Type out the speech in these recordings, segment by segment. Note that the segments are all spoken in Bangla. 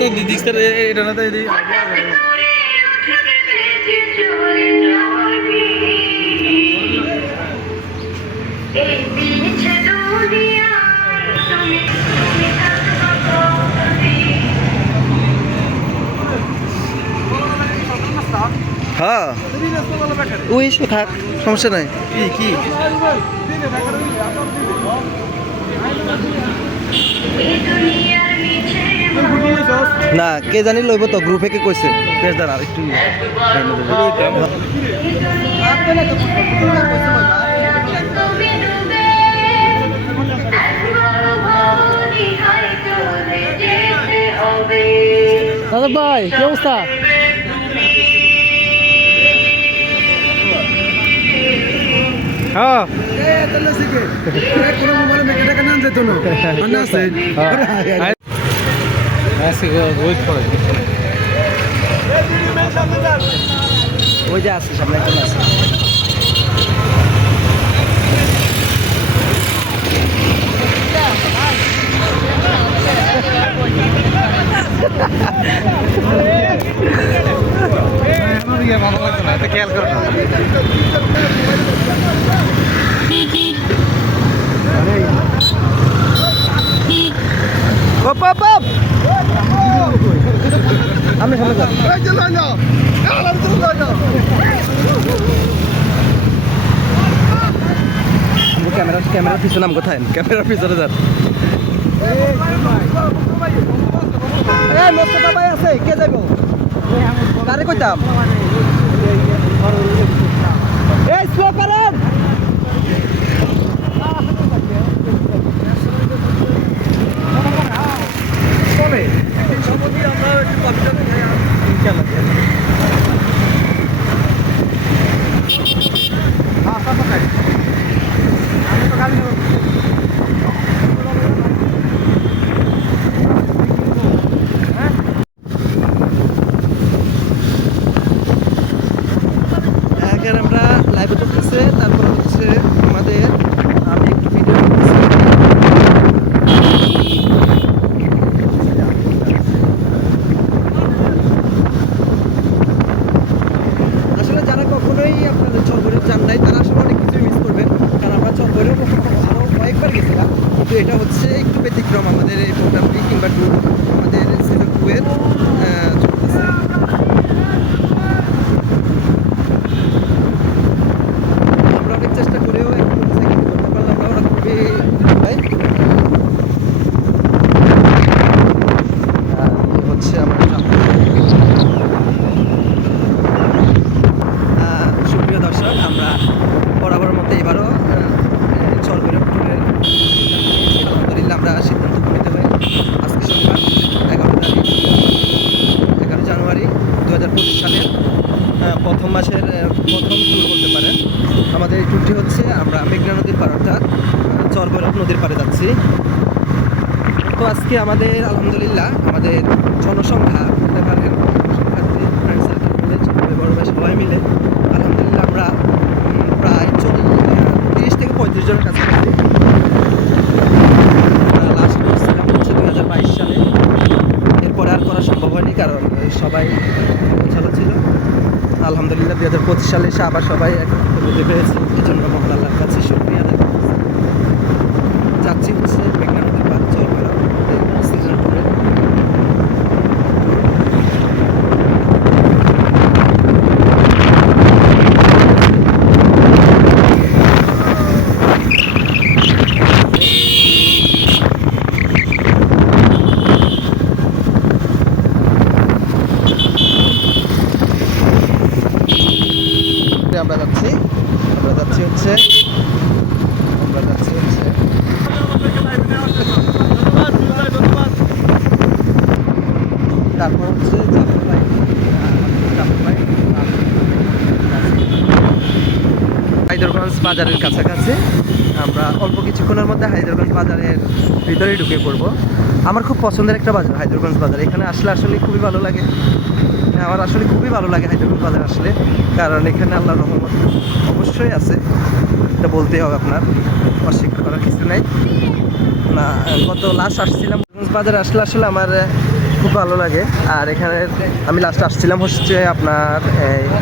তো দিদিক স্যার এটা না তো দিদি হ্যাঁ ওই থাক সমস্যা নাই কি কি না কে জানি লইব তো গ্রুপে কে কইছে বেশ দাঁড়া একটু দাদা ভাই কি অবস্থা? হ্যাঁ ওই যে আছে সামনে একজন আছে ভালো লাগছে না এটা খেয়াল করো না আমি সামনে যাই ক্যামেরার পিছনে নাম কোথায় ক্যামেরার পিছনে যান মোস্তফা ভাই আছে কে যাইব কারে কইতাম এই স্লো করেন চলে সম্বন্ধে আমরা একটু কবিতা ইনশাআল্লাহ আমি তো গাড়ি আমরা লাইভে করতেছে তারপর হচ্ছে আমাদের আমি একটু ভিডিও করতেছি আসলে যারা কখনোই আপনাদের চরবরের যান নাই তারা আসলে অনেক কিছুই মিস করবেন কারণ আমরা চরবরেও আরও কয়েকবার গেছিলাম কিন্তু এটা হচ্ছে একটু ব্যতিক্রম আমাদের এই প্রোগ্রামটি কিংবা ট্যুর আমাদের সিজন 2 এর চলতেছে চেষ্টা করেও করতে পারলাম না ওরা খুবই হচ্ছে আমার সুপ্রিয় দর্শক আমরা বরাবর মতো এবারও চরবৈরব ট্যুরের আলহামদুলিল্লাহ আমরা সিদ্ধান্ত উপনীত হয়ে আজকে শনিবার 11 জানুয়ারি 2025 সালের প্রথম মাসের প্রথম ট্যুর বলতে পারেন আমাদের এই ট্যুরটি হচ্ছে আমরা মেঘনা নদীর পার অর্থাৎ চরবৈরব নদীর পাড়ে যাচ্ছি তো আজকে আমাদের আলহামদুলিল্লাহ আমাদের জনসংখ্যা বলতে পারেন শিক্ষার্থী ফ্রেন্ড সার্কেল মিলে বড় ভাই সবাই মিলে আলহামদুলিল্লাহ আমরা প্রায় 30 থেকে 35 জনের কাছাকাছি লাস্ট করছিলাম হচ্ছে 2022 সালে এরপরে আর করা সম্ভব হয়নি কারণ সবাই ভালো ছিল আলহামদুলিল্লাহ 2025 সালে এসে আবার সবাই বুঝতে পেরেছি এই জন্য মহান আল্লাহর কাছে শুকরিয়া আদায় করছি যাচ্ছি হচ্ছে মেঘনা নদীর পার চরবৈরব সিজন 2 আমরা যাচ্ছি হচ্ছে তারপর হচ্ছে হায়দরগঞ্জ বাজারের কাছাকাছি আমরা অল্প কিছুক্ষণের মধ্যে হায়দরগঞ্জ বাজারের ভিতরেই ঢুকে পড়বো আমার খুব পছন্দের একটা বাজার হায়দরগঞ্জ বাজার এখানে আসলে খুবই ভালো লাগে আমার আসলে খুবই ভালো লাগে হায়দরগঞ্জ বাজার আসলে কারণ এখানে আল্লাহর রহমত অবশ্যই আছে এটা বলতেই হবে আপনার অস্বীকার করার কিছু নাই না গত লাস্ট আসছিলাম বাজারে আসলে আমার খুব ভালো লাগে। আর এখানে আমি লাস্ট আসছিলাম হচ্ছে আপনার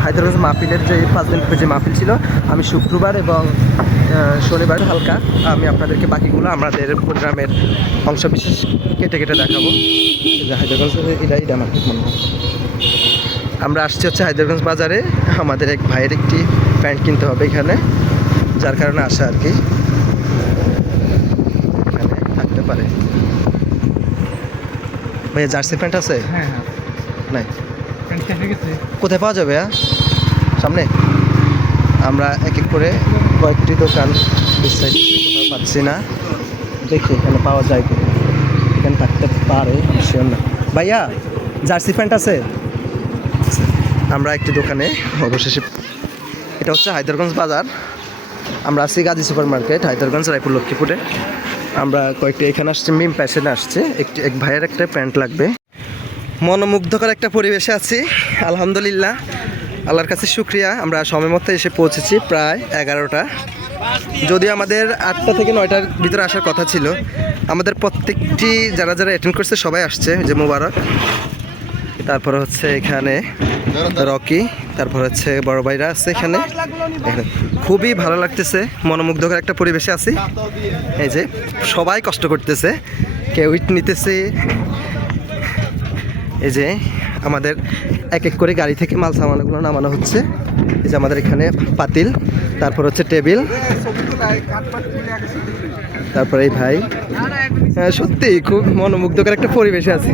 হায়দ্রাবাদ মাহফিলের যে 5 দিন যে মাহফিল ছিল, আমি শুক্রবার এবং শনিবার হালকা আমি আপনাদেরকে বাকিগুলো আমাদের প্রোগ্রামের অংশ বিশেষ কেটে কেটে দেখাবো। হায়দ্রাবাদ এটা মার্কেট মনে হয়। আমরা আসছি হচ্ছে হায়দ্রাবাদ বাজারে, আমাদের এক ভাইয়ের একটি প্যান্ট কিনতে হবে এখানে, যার কারণে আসা আর কি। এখানে থাকতে পারে ভাইয়া, জার্সি প্যান্ট আছে? হ্যাঁ নাই? প্যান্ট শেষ হয়ে গেছে। কোথায় পাওয়া যাবে? সামনে আমরা এক এক করে কয়েকটি দোকান কোথাও পাচ্ছি না, দেখি এখানে পাওয়া যায় কি, এখানে থাকতে পারে শিওর না। ভাইয়া জার্সি প্যান্ট আছে? আমরা একটি দোকানে অবশেষে, এটা হচ্ছে হায়দ্রাবাদ বাজার, আমরা আছি গাজী সুপার মার্কেট, হায়দ্রাবাদ রায়পুর লক্ষ্মীপুরে। আমরা কয়েকটি এখানে আসছি, মিম প্যাশনে আসছে, এক ভাইয়ের একটা প্যান্ট লাগবে। মনোমুগ্ধকর একটা পরিবেশে আছি, আলহামদুলিল্লাহ, আল্লাহর কাছে শুক্রিয়া। আমরা সময় মতো এসে পৌঁছেছি প্রায় 11টা, যদিও আমাদের 8টা থেকে 9টার ভিতরে আসার কথা ছিল। আমাদের প্রত্যেকটি যারা যারা অ্যাটেন্ড করছে সবাই আসছে, যে মুবারক, তারপর হচ্ছে এখানে রকি, তারপর হচ্ছে বড় ভাইরা আছে এখানে। খুবই ভালো লাগতেছে, মনোমুগ্ধকর একটা পরিবেশে আছি। এই যে সবাই কষ্ট করতেছে, কেউ ইট নিতেছে। এই যে আমাদের এক এক করে গাড়ি থেকে মাল সামানগুলো নামানো হচ্ছে। এই যে আমাদের এখানে পাতিল, তারপর হচ্ছে টেবিল, তারপরে এই ভাই। সত্যি খুব মনোমুগ্ধকর একটা পরিবেশে আছি,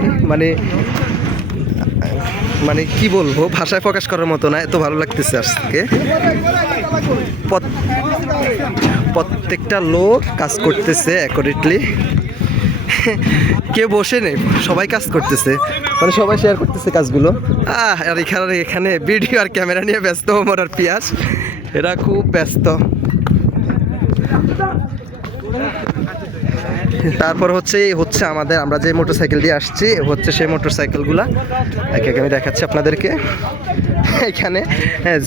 মানে কি বলবো, ভাষায় প্রকাশ করার মতো না, এত ভালো লাগতেছে আজকে। প্রত্যেকটা লোক কাজ করতেছে অ্যাকুরেটলি, কেউ বসে নেই, সবাই কাজ করতেছে, মানে সবাই শেয়ার করতেছে কাজগুলো। আর এখানে ভিডিও আর ক্যামেরা নিয়ে ব্যস্ত ওমর আর পিয়াস, এরা খুব ব্যস্ত। তারপর হচ্ছে আমরা যে মোটরসাইকেল দিয়ে আসছি হচ্ছে সেই মোটরসাইকেলগুলা একে একে আমি দেখাচ্ছি আপনাদেরকে। এখানে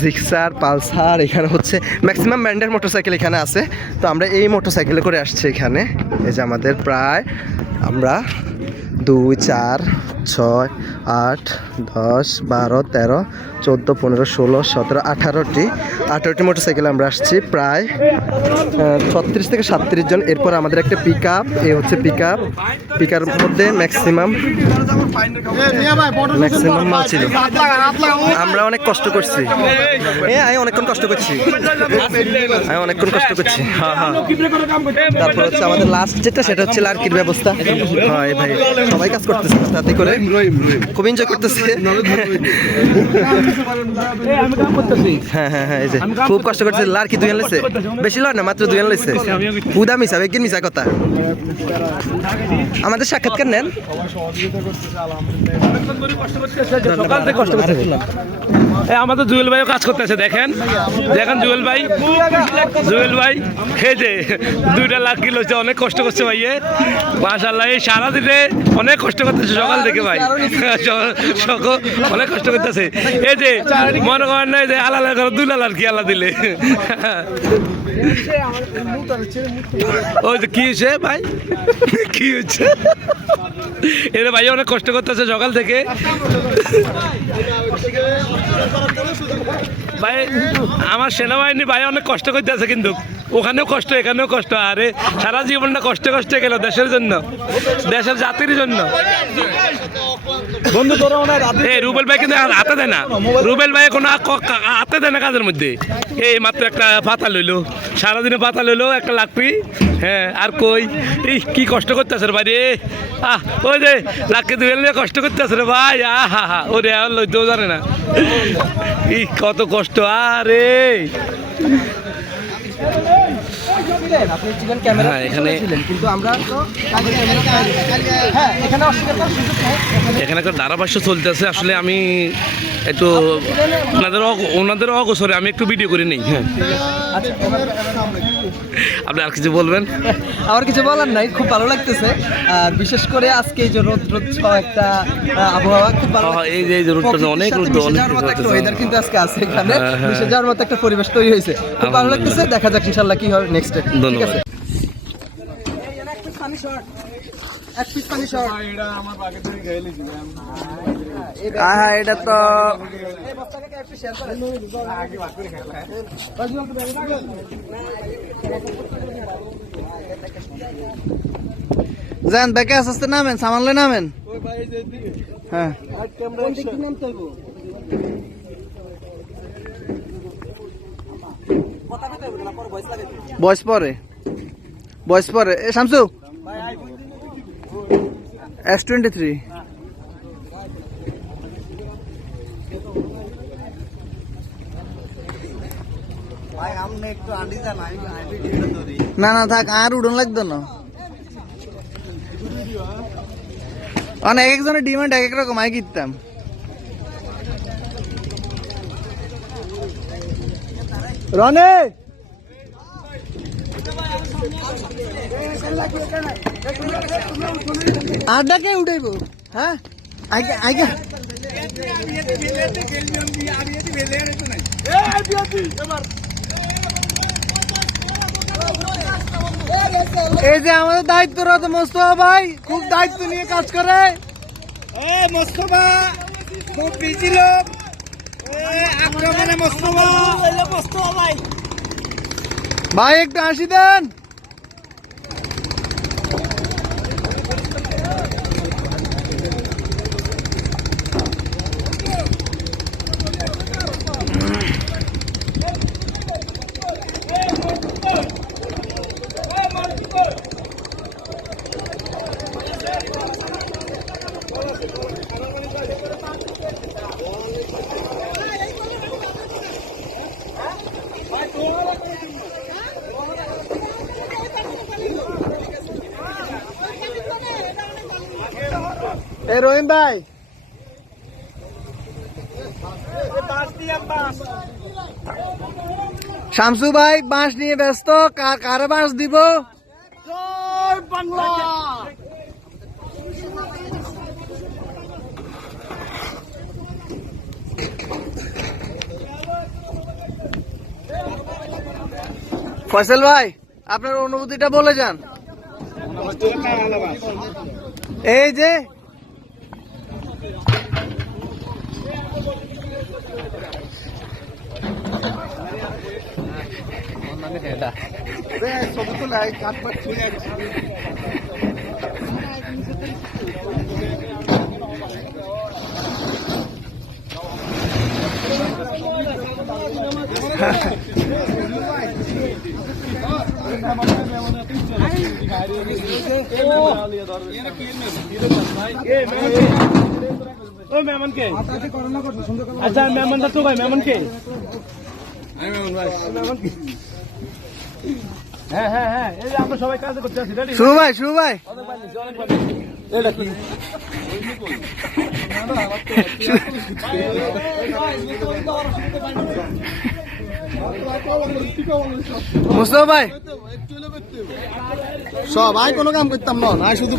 জিক্সার, পালসার, এখানে হচ্ছে ম্যাক্সিমাম ব্র্যান্ডের মোটরসাইকেল এখানে আছে। তো আমরা এই মোটরসাইকেলে করে আসছি এখানে। এই যে আমাদের প্রায় আমরা 2, 4, 6, 8, 10, 12, 13, 14, 15, 16, 17, 18টি মোটরসাইকেলে আমরা আসছি, প্রায় 36 থেকে 37 জন। এরপর আমাদের একটা পিক আপ, এই হচ্ছে পিকার মধ্যে ম্যাক্সিমাম মাল ছিল। আমরা অনেক কষ্ট করছি, আমি অনেকক্ষণ কষ্ট করছি। হ্যাঁ। তারপর হচ্ছে আমাদের লাস্ট যেটা, সেটা হচ্ছে লার্কির ব্যবস্থা। হ্যাঁ ভাই, সবাই কাজ করতেছে তাতে করে, খুব এনজয় করতেছে। হ্যাঁ, এই যে খুব কষ্ট করছে। লার্কি 2 আনলেছে, বেশি লয় না, মাত্র 2 আনলেছে। হুদা মিশা, একদিন মিশা কথা। আমাদের সাক্ষাৎকার নেন। আমাদের জুয়েল ভাইও কাজ করতেছে, দেখেন জুয়েল ভাই এই যে 2টা লাখ কিলো, অনেক কষ্ট করছে ভাইয়ে, মাশাআল্লাহ। এই সারাদিনে অনেক কষ্ট করতেছে সকাল থেকে ভাই, অনেক কষ্ট করতেছে। এই যে মনে করেন না, এই যে আলাদা করে 2 লাখ আর কি আলাদা দিলে। ওই যে কি হয়েছে ভাই, কি হচ্ছে? এরে ভাই অনেক কষ্ট করতেছে সকাল থেকে ভাই। আমার সেনাবাহিনী ভাই অনেক কষ্ট করতেছে, কিন্তু ওখানেও কষ্ট, এখানেও কষ্ট। আরে সারা জীবনটা কষ্টে গেল দেশের জন্য, দেশের জাতির জন্য। বন্ধু তোরা রুবেল ভাই কিন্তু হাতে দেয় না, রুবেল ভাই কোনো হাতে দেয় না কাজের মধ্যে। এই মাত্র একটা পাতা লইলো, সারাদিনে পাতা লইলো 1 লাখ। হ্যাঁ, আর কই এই কি কষ্ট করতেছে রে ভাই রে। ওই যে লাখকে 2 নিয়ে কষ্ট করতেছে রে ভাই। ওরে আর লইতেও জানে না, কত কষ্ট। আরে এখানে একটা ধারাভাষ্য চলতেছে। আসলে আমি একটু ওনাদের অগোচরে আমি একটু ভিডিও করে নেই। হ্যাঁ, আপনি আর কিছু বলবেন? আমার কিছু বলার নাই, খুব ভালো লাগতেছে। আর বিশেষ করে আজকে এই যে রোদ একটা আবহাওয়া, খুব ভালো। এই যে রোদটা অনেক রোদ, ওয়েদার কিন্তু আজকে আছে এখানে, মিশে যাওয়ার মতো একটা পরিবেশ তৈরি হয়েছে, খুব ভালো লাগতেছে। দেখা যাক ইনশাআল্লাহ কি হবে নেক্সট। ঠিক আছে। এটা তো যান ব্যাকে আস্তে নামেন, সামানলে নামেন। হ্যাঁ বয়স পরে এ শামসু S23 না থাক আর উড়ন লাগতো না, অনেক এক একজনের ডিমান্ড এক এক রকম আই কিনতাম। রনে আড্ডাকে উঠাইব। হ্যাঁ আইগা এই যে আমাদের দায়িত্বরত মোস্তফা ভাই খুব দায়িত্ব নিয়ে কাজ করে। মোস্তফা খুব বিজি লোক। ভাই একটু হাসি দেন। রহিম ভাই শামসু ভাই বাঁশ নিয়ে ব্যস্ত, কারে বাঁশ দিব? বাংলা ফয়সাল ভাই আপনার অনুভূতিটা বলে যান। এই যে আচ্ছা মেহমানটা তো ভাই মেহমান কে? হ্যাঁ হ্যাঁ হ্যাঁ এই যে আমরা সবাই কাজ করতে আছি। শুভ ভাই এটা কি মুস্তফা ভাই সব আই কোনো কাম করতাম না, শুধু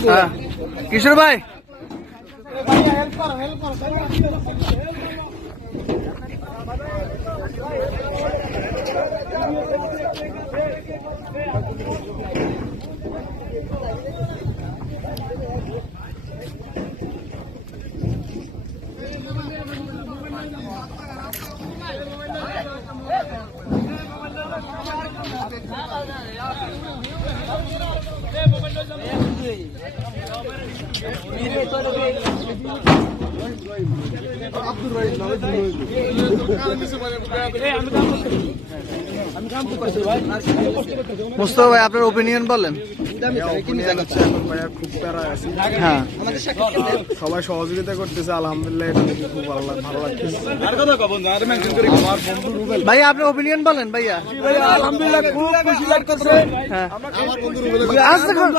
কিশোর ভাই মুস্তফা ভাই আপনার ওপিনিয়ন বলেন। খুব প্যারা আছে, হ্যাঁ সবাই সহযোগিতা করতেছে, আলহামদুলিল্লাহ এটা দেখে খুব ভালো লাগতেছে। আমার বন্ধু রুবেল ভাইয়া আপনার ওপিনিয়ন বলেন ভাইয়া। আলহামদুলিল্লাহ খুব খুশি লাগতেছে। হ্যাঁ আমার বন্ধু রুবেল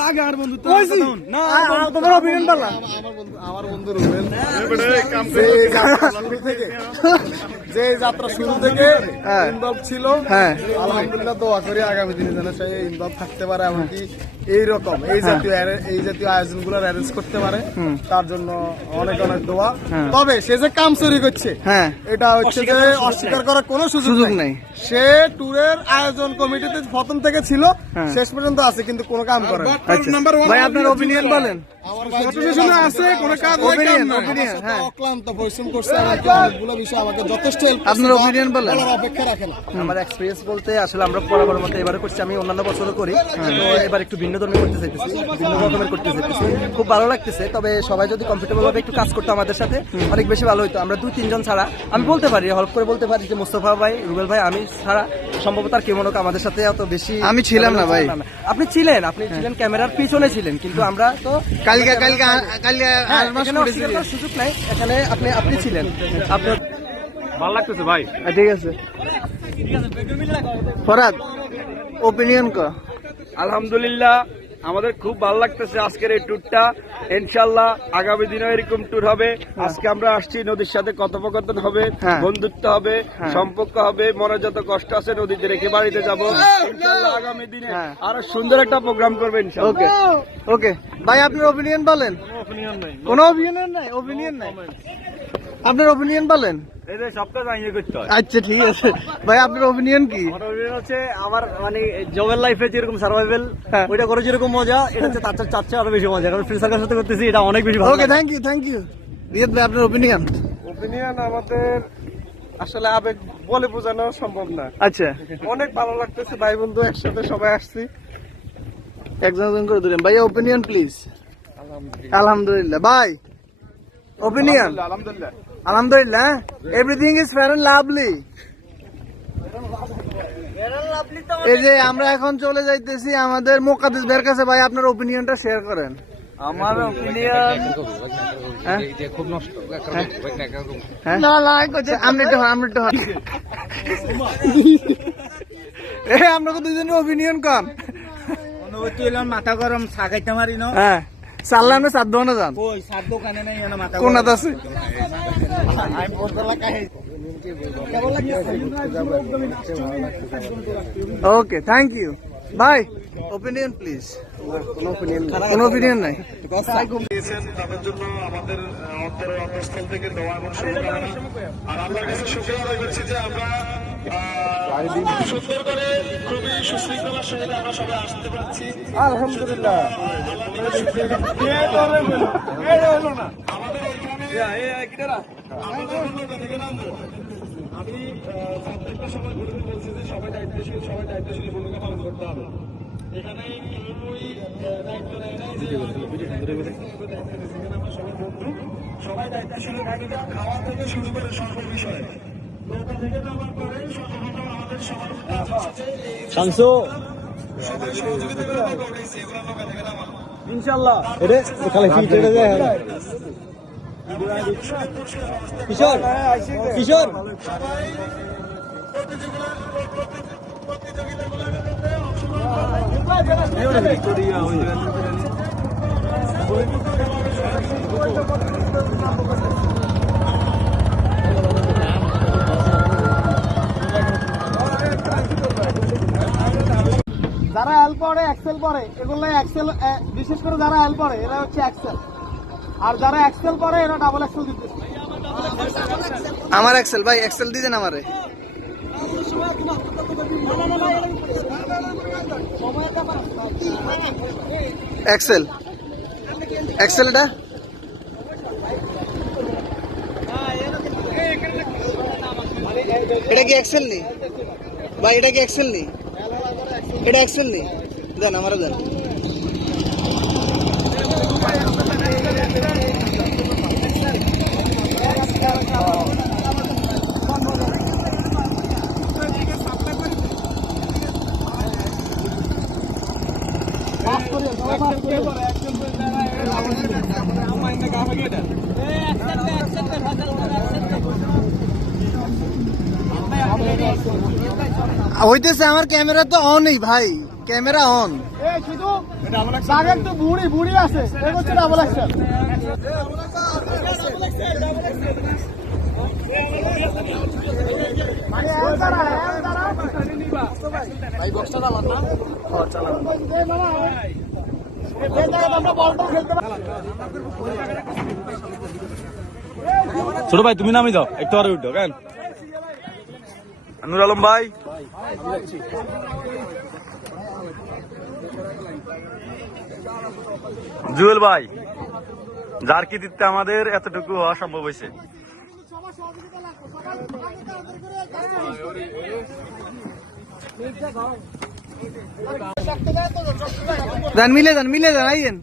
আগে আর বন্ধু না তোমার ওপিনিয়ন বলা। আমার বন্ধু রুবেল কাম থেকে যে এই যাত্রা শুরু থেকে হ্যাঁ। ইনভলভ ছিল, হ্যাঁ। আলহামদুলিল্লাহ দোয়া করি আগামী দিনে যেন সে ইনভলভ থাকতে পারে, এমনকি এইরকম এই জাতীয় আয়োজনগুলো অ্যারেঞ্জ করতে পারে, তার জন্য অনেক অনেক দোয়া। তবে সে যে কাম চুরি করছে, হ্যাঁ এটা হচ্ছে যে অস্বীকার করার কোনো সুযোগ সুযোগ নেই। নেই। সে ট্যুরের আয়োজন কমিটিতে প্রথম থেকে ছিল, শেষ পর্যন্ত আছে, কিন্তু কোনো কাম করে না। ভাই আপনার অপিনিয়ন বলেন। মোটিভেশনে আছে, কোনো কাজ নাই, Opinion, কাম নাই। opinion, হ্যাঁ। অক্লান্ত পরিশ্রম করছে, আমাকে অনেকগুলো বিষয় আমাকে যথেষ্ট হেল্প করছে। আপনার opinion বলেন। বলার অপেক্ষা রাখে না। আমার এক্সপিরিয়েন্স বলতে আসলে আমরা বরাবর মতো এবারে করছি, আমি অন্যান্য বছরও করি, তো এবার একটু ভিন্ন ধর্মী করতে চাইতেছি, ভিন্ন রকমের করতে চাইতেছি, খুব ভালো লাগতেছে। তবে সবাই যদি কমফোর্টেবল ভাবে একটু কাজ করতো আমাদের সাথে, অনেক বেশি ভালো হতো। আমরা 2-3 জন ছাড়া, আমি বলতে পারি, হেল্প করে বলতে পারি যে মোস্তফা ভাই, রুবেল ভাই, আমি ছাড়া সম্ভবত আর কেউ মনে হয় আমাদের সাথে অত বেশি। আমি ছিলাম না ভাই। আপনি ছিলেন ক্যামেরার পিছনে ছিলেন, কিন্তু আমরা তো কালকে হ্যাঁ, এখানে অস্বীকার করার সুযোগ নাই, এখানে আপনি ছিলেন, আপনার ভালো লাগতেছে ভাই। ঠিক আছে ফরাদ, ওপিনিয়ন ক। আলহামদুলিল্লাহ, আমাদের খুব ভালো লাগতেছে আজকের এই ট্যুরটা। ইনশাল্লাহ আগামী দিনেও এরকম ট্যুর হবে। আজকে আমরা আসছি, নদীর সাথে কথোপকথন হবে, হ্যাঁ। বন্ধুত্ব হবে, সম্পর্ক হবে, মনে যত কষ্ট আছে নদীতে রেখে বাড়িতে যাবো। ইনশাল্লাহ আগামী দিনে হ্যাঁ। আরো সুন্দর একটা প্রোগ্রাম করবে ইনশাল্লাহ। ওকে ওকে ভাই, আপনার ওপিনিয়ন বলেন। কোনো ওপিনিয়ন নাই, ওপিনিয়ন নাই, আপনার ওপিনিয়ন বলেন। সবটা জানিয়ে করতে হয়। আচ্ছা ঠিক আছে ভাই, আপনার ওপিনিয়ন কি? হচ্ছে আমার মানে জবের লাইফে যেরকম সার্ভাইভেল, হ্যাঁ। ওইটা করে যেরকম মজা, এটা হচ্ছে তার চেয়ে আরো বেশি মজা, কারণ ফ্রি সার্কাসের সাথে করতেছি, এটা অনেক বেশি ভালো ওকে, থ্যাংক ইউ রিয়াদ ভাই, আপনার ওপিনিয়ন। ওপিনিয়ন আমাদের আসলে আবেগ বলে বোঝানো সম্ভব না। আচ্ছা, অনেক ভালো লাগতেছে, ভাই বন্ধু একসাথে সবাই আসছি। একজন করে দিলেন ভাই, ওপিনিয়ন প্লিজ। আলহামদুলিল্লাহ ভাই, ওপিনিয়ন। আলহামদুলিল্লাহ। আলহামদুলিল্লাহ, everything is fair and lovely. এই যে আমরা এখন চলে যাইতেছি আমাদের মুকাদ্দিস ভাইয়ের কাছে। ভাই আপনার ওপিনিয়নটা শেয়ার করেন। আমার ওপিনিয়ন না না কইছে আমরা একটু আমরা দুজনের ওপিনিয়ন কম। অনুভূতি হলাম মাথা গরম, সাগাইতে মারি না। হ্যাঁ, সাল্লাহ আমরা সাত দোকানে যান। ওই সাত দোকানে নাই, এনে মাথা কোন আছে? ওকে, থ্যাংক ইউ ভাই। Opinion please. কোনো ওপিনিয়ন নাই। তাদের জন্য আমাদের অন্তরের অন্তঃস্থল থেকে দোয়া এবং শুভকামনা। আর আল্লাহর কাছে শুকরিয়া আদায় করছি যে আমরা সুন্দর করে খুবই সুশৃঙ্খলার সহিত আমরা সবাই আসতে পারছি। আলহামদুলিল্লাহ। আমি প্রত্যেকটা সময় ঘুরে বলছি যে সবাই দায়িত্বশীল ভূমিকা পালন করতে হবে। এখানে কেউই দায়িত্ব নেয় নাই যে আমরা সবাই বন্ধু, সবাই দায়িত্বশীল ভূমিকা, খাওয়া থেকে শুরু করে সর্ব বিষয়ে নৌকা থেকে নামার পরে সর্বপ্রথম আমাদের সবার কাজ হচ্ছে সবাই সহযোগিতা করে নৌকা উঠেছি, এগুলো নৌকা থেকে নামা ইনশাল্লাহ। কিশোর যারা এল পড়ে এক্সেল পড়ে, এগুলো এক্সেল, বিশেষ করে যারা এল পড়ে এরা হচ্ছে এক্সেল, আর যারা এক্সেল পড়ে এরা ডাবল এক্সেল দিতেছে। আমার এক্সেল ভাই, এক্সেল দিয়ে দেন আমারে। এক্সেল, এক্সেলটা এটা কি এক্সেল নেই ভাই? এটা কি এক্সেল নেই? এটা এক্সেল নেই, দেন আমারও দেন। হইতেছে আমার ক্যামেরা তো অনই ভাই, ক্যামেরা অন। শুধু জায়গা একটু বুড়ি আছে, এটা হচ্ছে ডাবল এক্সেল। ছোট ভাই তুমি নামি যাও একটু আরে উঠো কেন নুর আলম ভাই জুয়েল ভাই যার কি দিতে আমাদের এতটুকু হওয়া সম্ভব হয়েছে যান মিলে যান আইয়েন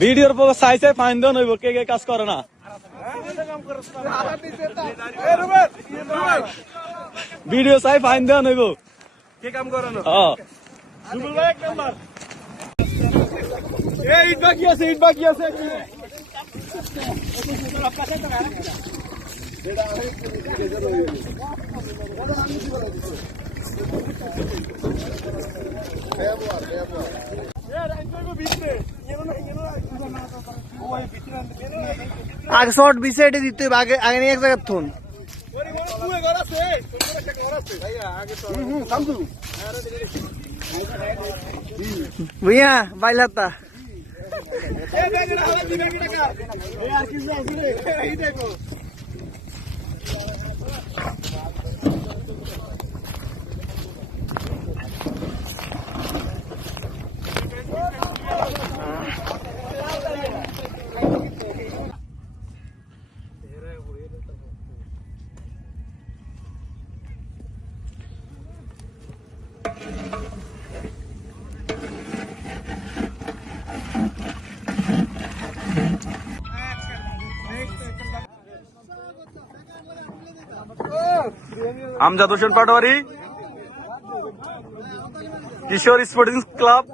ভিডিওর পর চাই চাই ফাইন দেওয়া নইব কে কে কাজ করে না ভিডিও চাই ফাইন দেওয়া নইব কে কাম করে না ইট বাকি আছে আগে শর্ট বি সাইডে দিতে হবে, আগে নিয়ে এক জায়গায় থন भैया बाइलाता আমজাদ হোসেন পাটোয়ারি কিশোর স্পোর্টিং ক্লাব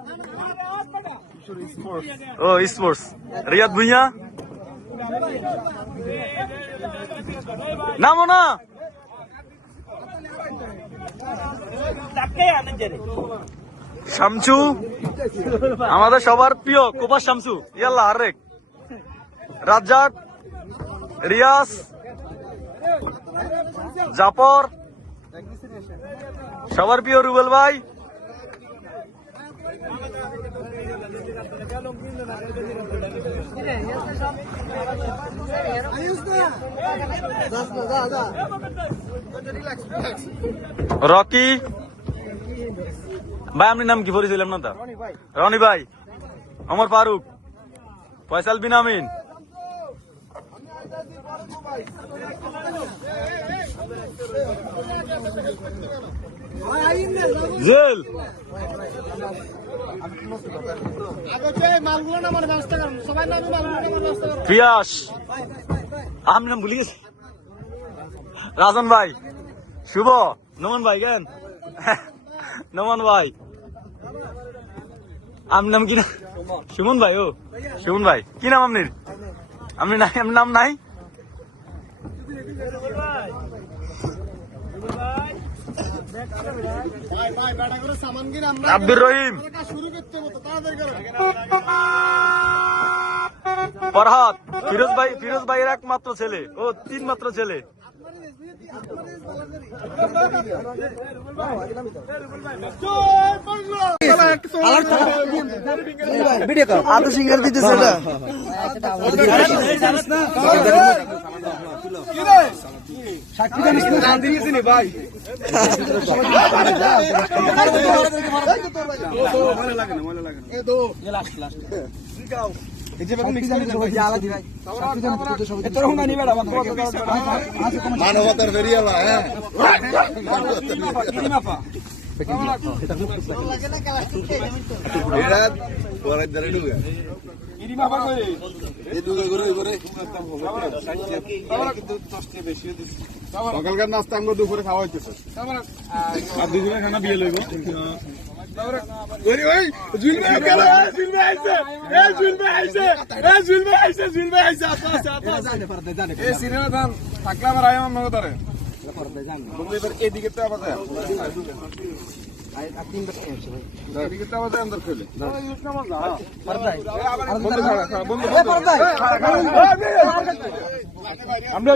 ও স্পোর্টস রিয়াদ ভুইয়া নামো না শামসু আমাদের সবার প্রিয় কোপা শামসু ইয়াল্লা আরেক রাজ্জাক রিয়াজ জাফর সবার প্রিয় রুবেল ভাই রকি ভাই আপনি নাম কি পরিছিলাম না তা রনি ভাই অমর ফারুক ফয়সাল বিন আমিন জেল পিয়াস আমি নাম ভুলে গেছি রাজন ভাই শুভ নমন ভাই কেন নমন ভাই আমি নাম কি না সুমন ভাই ও সুমন ভাই কি নাম আপনার আপনি নাই আপনার নাম নাই আব্দুর রহিম ফরহাদ ফিরোজ ভাইয়ের একমাত্র ছেলে ও তিন মাত্র ছেলে আদু সিঙ্গার দিতেছে মানবতার বেরিয়ালা হ্যাঁ এটা পরের ধারে ঢুকে সকালকার নাস্তা আমরা দুপুরে খাওয়া হইতেছে আর দুজনে খানা বিয়ে লইব এদিকে তো আবার এদিকে তো আবার আন্দর খেলে আমরা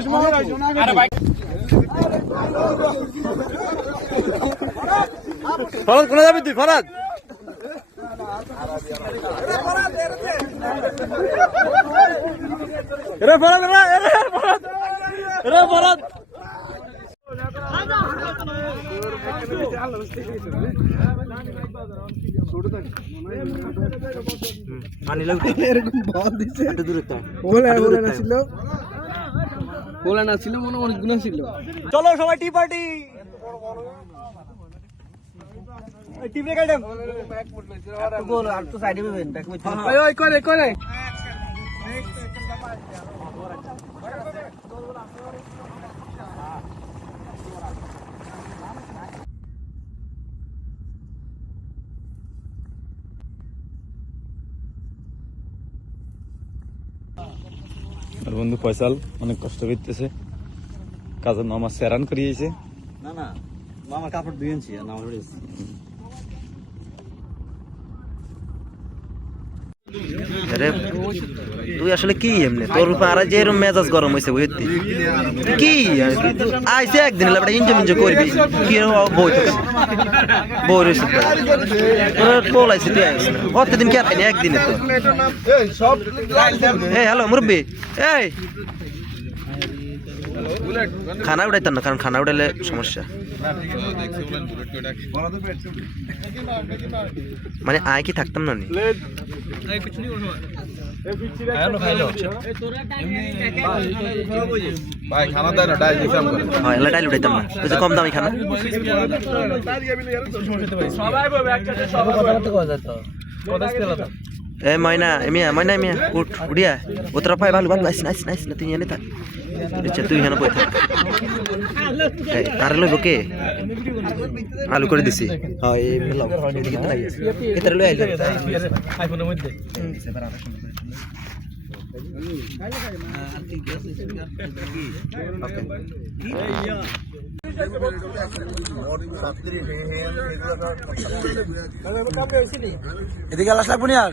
ফরাদ কোনে যাবি তুই ফরাদ রে ফরাদ রে ফরাদ চলো সবাই টি পার্টি টিপে কাটেন গোল আর তো সাইডে বেন ব্যাক মে ওই করে করে আর বন্ধু ফয়সাল অনেক কষ্ট করতেছে কাজের নামাজ সেরান করিয়েছে না না মামা কাপড় ধুয়েছি না আমার আরে তুই আসলে কি এমনি তোর পাড়া যে এরকম মেজাজ গরম হয়েছে বুঝতি কি আইসে একদিন এলাকা এনজয় করবি কি বই বই রয়েছে তোর আইসে তুই আইস না কতদিন কে আইনি একদিনে তো এই হ্যালো মুরব্বি এই খানা উঠাইতাম না কারণ খানা উঠাইলে সমস্যা মানে আয় কি থাকতাম না নি ডাইল উঠাইতাম না কম দামি খানা এ ময়না এমিয়া ময়না এমিয়া উঠ উড়িয়া ও তোরা পাই ভালো ভালো নাইস নাইস নাইস না তুই এনে থাক আচ্ছা তুই এখানে বই থাক আর লইব কে আলু করে দিছি হ্যাঁ এই মিলাও এদিকে তো লাগিয়েছি এটার লই আইলে আইফোনের মধ্যে এদিকে আলাস লাগবো নি আর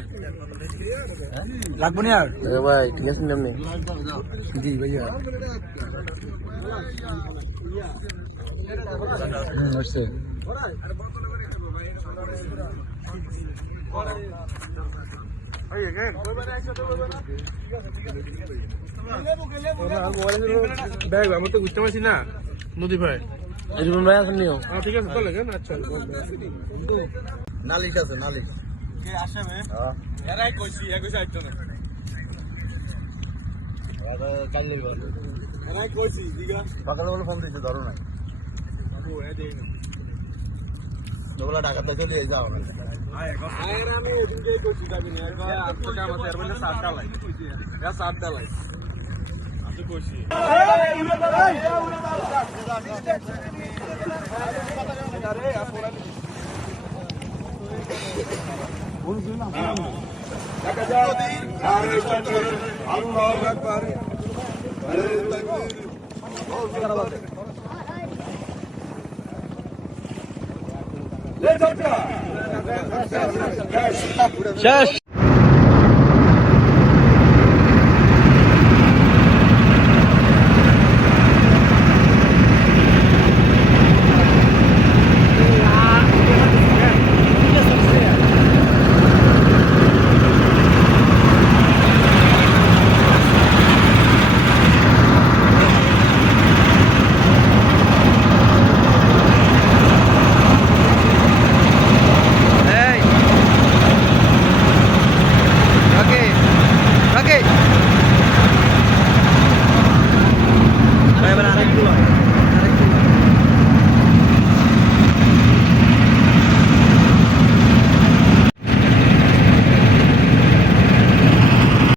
লাগবো নি আর ভাই ঠিক আছে নেমনে জি ভাইয়া আসছে ব্যাগ আমি তো বুঝতে পারছি না নদী ভাই এরকম ভাই আসেন নিও ঠিক আছে চলে যান আচ্ছা নালিশ আছে নালিশ কে আসে মে এরাই কইছি একই আইতো না কাল লইব এরাই কইছি দিগা সকালে বলে ফোন দিতে ধরো না ও এ দেই না দোলা ঢাকাতে চলে যাও না আয়ের আমি ওদিনকেই কইছি যাবি না এর আজকে কাম আছে এর মধ্যে 7টা লাই এটা 7টা লাই আমি কইছি আল্লাহু আকবার শেষ